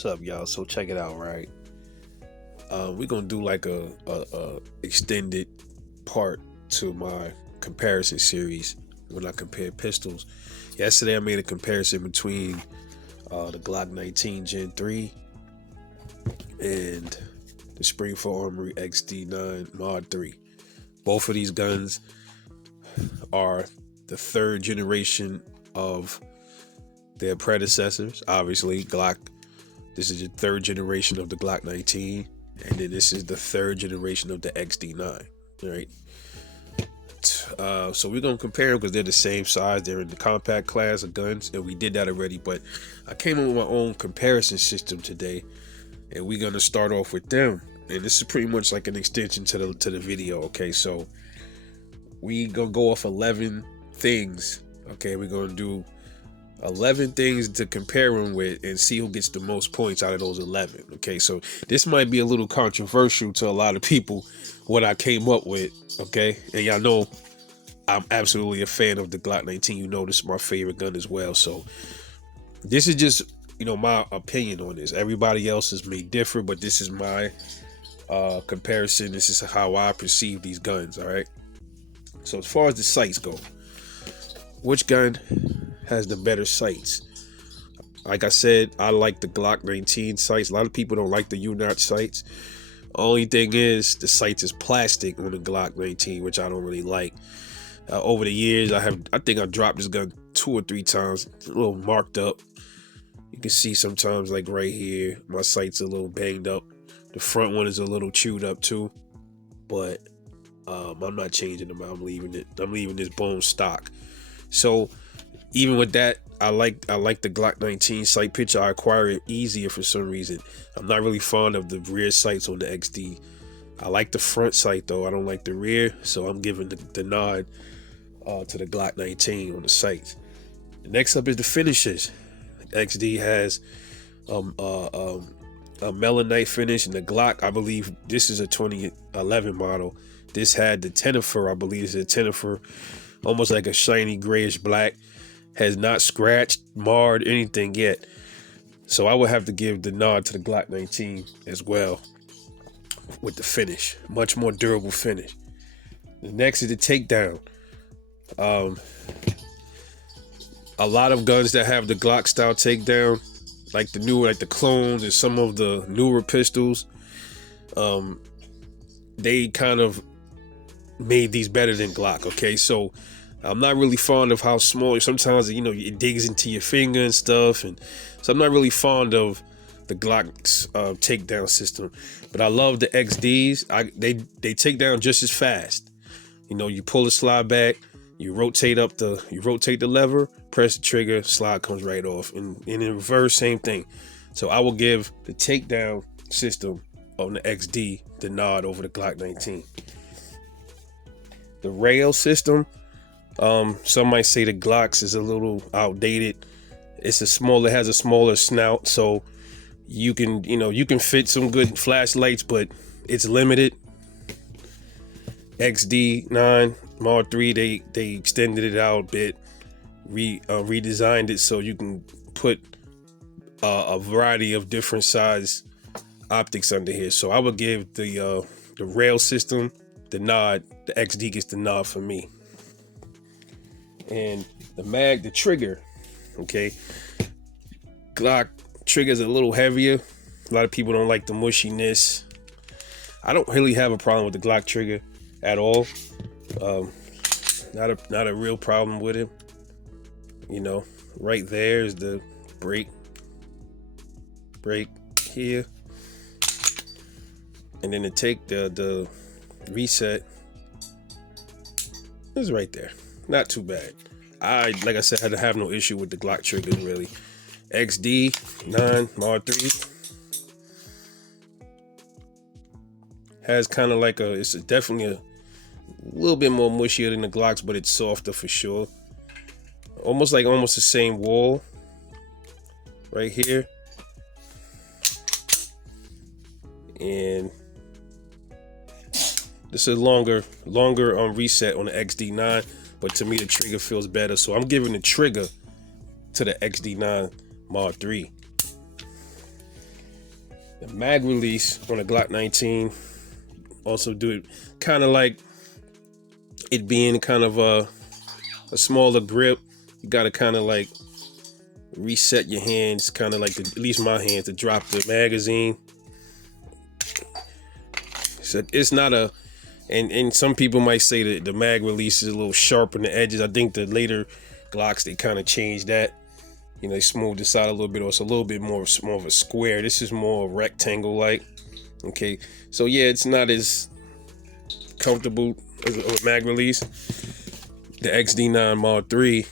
What's up, y'all? So check it out, right? We're gonna do like a extended part to my comparison series when I compare pistols. Yesterday, I made a comparison between the Glock 19 Gen 3 and the Springfield Armory XD9 Mod 3. Both of these guns are the third generation of their predecessors. Obviously, Glock. This is the third generation of the Glock 19, and then this is the third generation of the XD9. Right. So we're gonna compare them because they're the same size. They're in the compact class of guns, and we did that already. But I came up with my own comparison system today, and we're gonna start off with them. And this is pretty much like an extension to the video. Okay, so we gonna go off 11 things. Okay, we're gonna do 11 things to compare them with and see who gets the most points out of those 11. Okay, so this might be a little controversial to a lot of people, what I came up with. Okay, and y'all know I'm absolutely a fan of the Glock 19. You know, this is my favorite gun as well. So this is just, my opinion on this. Everybody else's may differ, but this is my comparison. This is how I perceive these guns. All right, so as far as the sights go, which gun has the better sights? Like I said, I like the Glock 19 sights. A lot of people don't like the U-notch sights. Only thing is, the sights is plastic on the Glock 19, which I don't really like. Over the years, I think I've dropped this gun 2 or 3 times. It's a little marked up. You can see sometimes, like right here, my sight's a little banged up. The front one is a little chewed up too, but I'm not changing them. I'm leaving it. I'm leaving this bone stock. So even with that, I like the Glock 19 sight pitch. I acquire it easier for some reason. I'm not really fond of the rear sights on the XD. I like the front sight though. I don't like the rear, so I'm giving the nod to the Glock 19 on the sights. Next up is the finishes. XD has a melanite finish, and the Glock, I believe this is a 2011 model. This had the Tenifer, I believe it's a Tenifer, almost like a shiny grayish black. Has not scratched, marred, anything yet. So I would have to give the nod to the Glock 19 as well with the finish. Much more durable finish. The next is the takedown. A lot of guns that have the Glock style takedown, like the clones and some of the newer pistols, they kind of made these better than Glock. Okay, so I'm not really fond of how small. Sometimes it digs into your finger and stuff, and so I'm not really fond of the Glock's takedown system. But I love the XDs. They take down just as fast. You pull the slide back, you rotate the lever, press the trigger, slide comes right off, and in reverse, same thing. So I will give the takedown system on the XD the nod over the Glock 19. The rail system. Some might say the Glocks is a little outdated. It has a smaller snout, so you can fit some good flashlights, but it's limited. XD9 Mod 3, they extended it out a bit, redesigned it so you can put a variety of different size optics under here. So I would give the rail system the nod. The XD gets the nod for me. And the trigger, okay. Glock trigger is a little heavier. A lot of people don't like the mushiness. I don't really have a problem with the Glock trigger at all. Not a real problem with it. Right there is the break here, and then to take the reset is right there. Not too bad. Like I said, I have no issue with the Glock triggers really. XD9 Mod 3 has kind of like it's definitely a little bit more mushier than the Glocks, but it's softer for sure. Almost the same wall right here. And this is a longer reset on the XD9. But to me, the trigger feels better. So I'm giving the trigger to the XD9 Mod 3. The mag release on the Glock 19 also do it kind of like it being kind of a smaller grip. You got to kind of like reset your hands, kind of like at least my hands, to drop the magazine. So it's not a, and some people might say that the mag release is a little sharp on the edges. I think the later Glocks, they kind of changed that. You know, they smoothed this out a little bit, or it's a little bit more of a square. This is more rectangle like. Okay, so yeah, it's not as comfortable as a mag release. The XD9 Mod 3,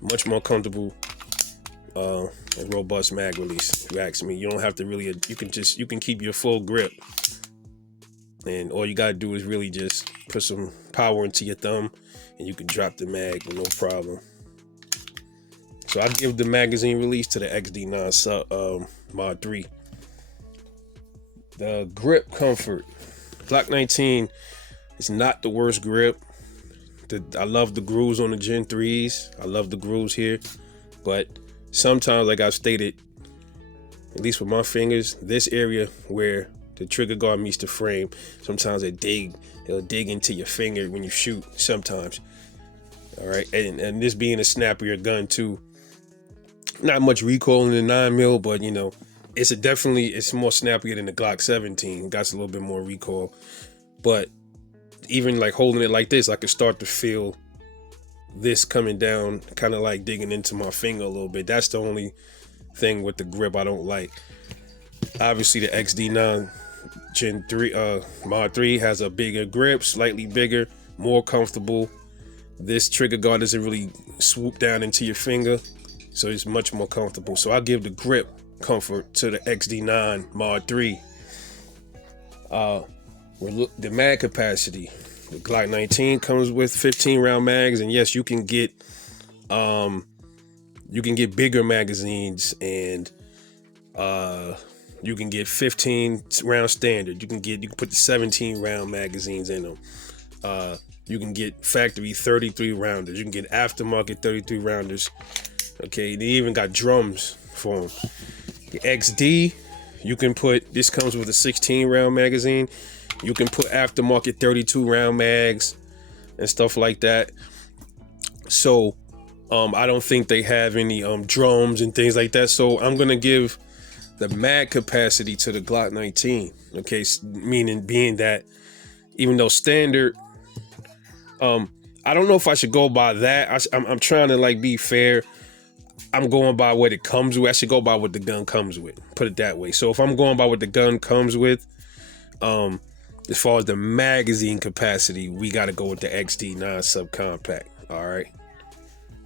much more comfortable and robust mag release. If you ask me, you don't have to really, you can keep your full grip, and all you gotta do is really just put some power into your thumb, and you can drop the mag with no problem. So I give the magazine release to the XD9 Mod 3. The grip comfort, Glock 19 is not the worst grip. I love the grooves on the Gen 3s. I love the grooves here, but sometimes, like I've stated, at least with my fingers, this area where the trigger guard meets the frame, sometimes it'll dig into your finger when you shoot sometimes. All right, and this being a snappier gun too, not much recoil in the 9mm, but you know, it's more snappier than the Glock 17. It got a little bit more recoil, but even like holding it like this, I could start to feel this coming down, kind of like digging into my finger a little bit. That's the only thing with the grip I don't like. Obviously, the XD9 Gen 3 Mod 3 has a bigger grip, slightly bigger, more comfortable. This trigger guard doesn't really swoop down into your finger, so it's much more comfortable. So I'll give the grip comfort to the XD9 Mod 3. The mag capacity, the Glock 19 comes with 15 round mags, and yes, you can get bigger magazines, and you can get 15 round standard. You can put the 17 round magazines in them. You can get factory 33 rounders. You can get aftermarket 33 rounders. Okay, they even got drums for them. The XD, this comes with a 16 round magazine. You can put aftermarket 32 round mags and stuff like that. So I don't think they have any drums and things like that. So I'm gonna give the mag capacity to the Glock 19. Okay, meaning being that even though standard, I don't know if I should go by that. I'm trying to like be fair. I'm going by what it comes with. I should go by what the gun comes with. Put it that way. So if I'm going by what the gun comes with, as far as the magazine capacity, we got to go with the XD9 subcompact. All right.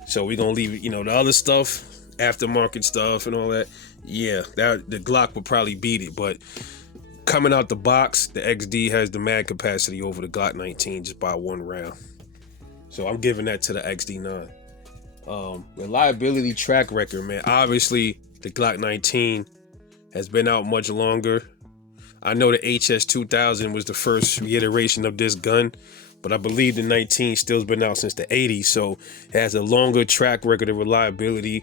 So we're going to leave, the other stuff, aftermarket stuff and all that. Yeah, the Glock would probably beat it. But coming out the box, the XD has the mag capacity over the Glock 19 just by one round. So I'm giving that to the XD9. Reliability track record, man. Obviously, the Glock 19 has been out much longer. I know the HS2000 was the first reiteration of this gun, but I believe the 19 still's been out since the 80s, so it has a longer track record of reliability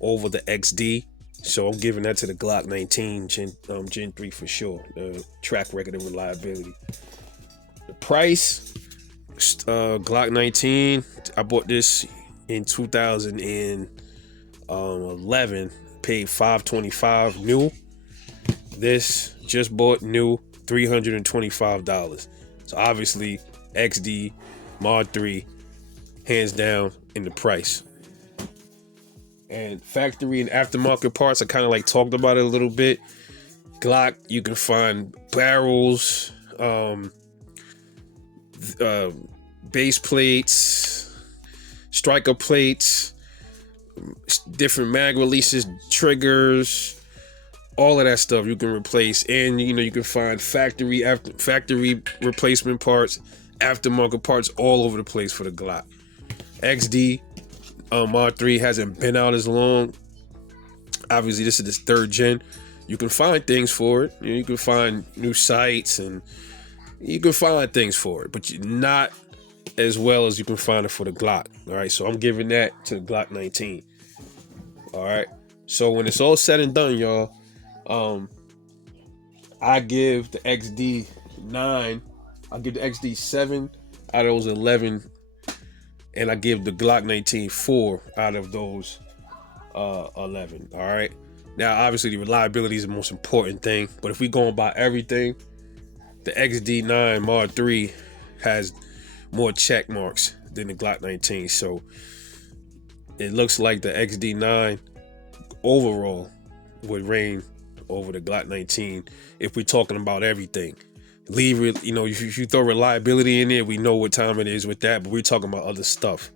over the XD. So I'm giving that to the Glock 19 Gen 3 for sure. The track record of reliability. The price, Glock 19, I bought this in 2011, paid $525 new. This just bought new, $325. So obviously XD Mod 3 hands down in the price. And factory and aftermarket parts, I kind of like talked about it a little bit. Glock, you can find barrels, base plates, striker plates, different mag releases, triggers, all of that stuff you can replace. And you can find factory replacement parts, aftermarket parts all over the place for the Glock. XD Mod 3 hasn't been out as long. Obviously, this is its third gen. You can find things for it. You can find new sights and you can find things for it, but not as well as you can find it for the Glock. All right, so I'm giving that to the Glock 19. All right, so when it's all said and done, y'all, Um, I give the XD9, I give the XD7 out of those 11, and I give the Glock 19 4 out of those 11. All right. Now, obviously, the reliability is the most important thing, but if we going by everything, the XD9 Mod 3 has more check marks than the Glock 19. So it looks like the XD9 overall would reign over the Glock 19 if we're talking about everything. Leave it, if you throw reliability in there, we know what time it is with that, but we're talking about other stuff,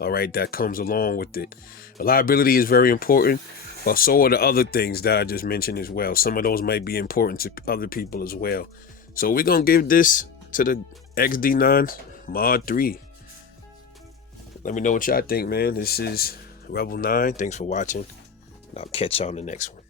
all right, that comes along with it. Reliability is very important, but so are the other things that I just mentioned as well. Some of those might be important to other people as well. So we're gonna give this to the XD9 Mod 3. Let me know what y'all think, man. This is Rebel 9. Thanks for watching. I'll catch y'all on the next one.